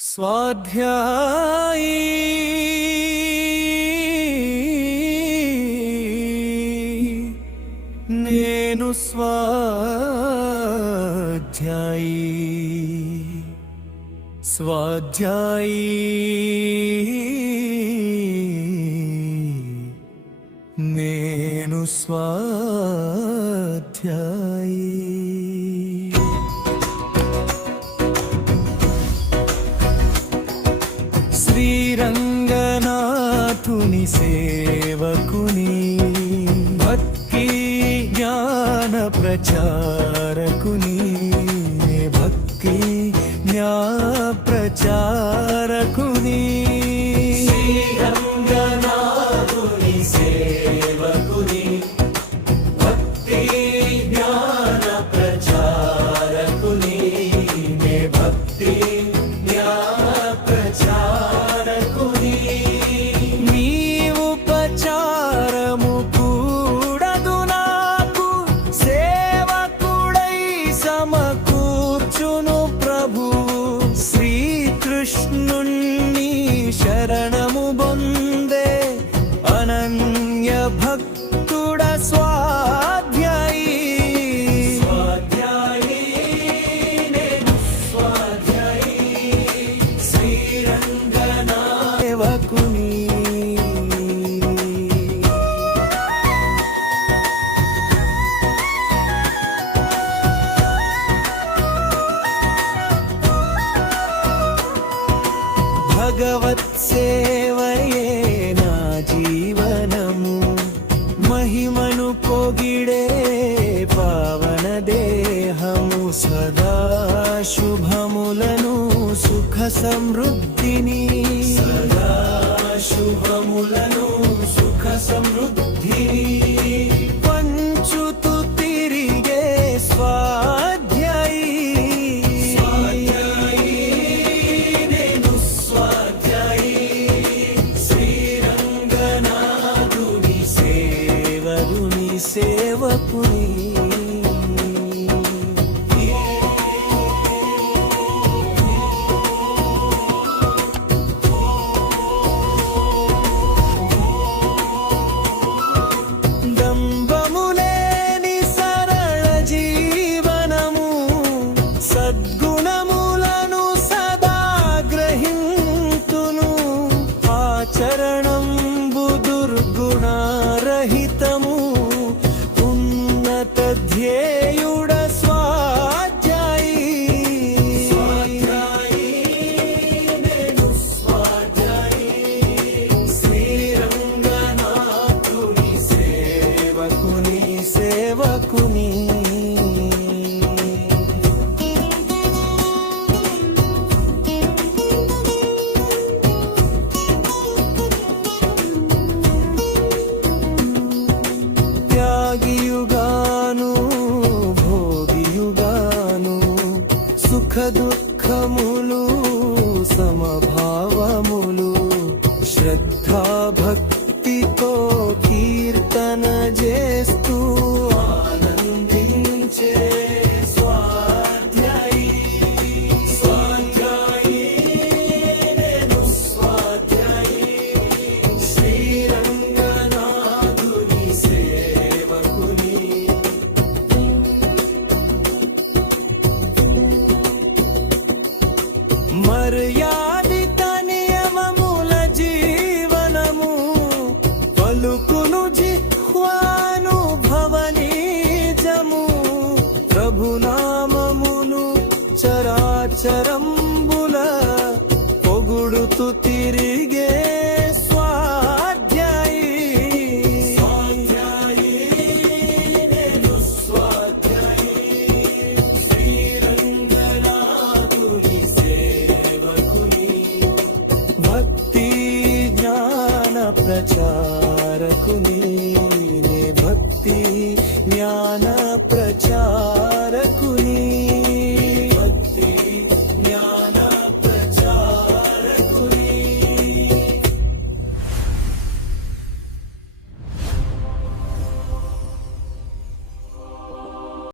స్వాధ్యాయీ. నేను స్వాధ్యాయీ. స్వాధ్యాయీ. నేను స్వాధ్యాయీ. శ్రీరంగనాథుని సేవకుని భక్తి జ్ఞాన ప్రచారకుని శ్రీకృష్ణుణ్ణి శరణము భగవత్ సేవయే నా జీవనము. మహిమను పొగిడే పావన దేహము. సదా శుభములను సుఖ సమృద్ధిని. సదా శుభములను సుఖ సమృద్ధిని. சரண శ్రద్ధా భక్తితో కీర్తన చేస్తూ ఆనందించే స్వాధ్యాయి స్వాధ్యాయి నేను స్వాధ్యాయీ శ్రీరంగనాథుని సేవకుని మర్యాదిత ప్రభునామమును చరాచరంబుల పొగుడుతు తిరిగే ప్రచారకుని భక్తి జ్ఞాన ప్రచార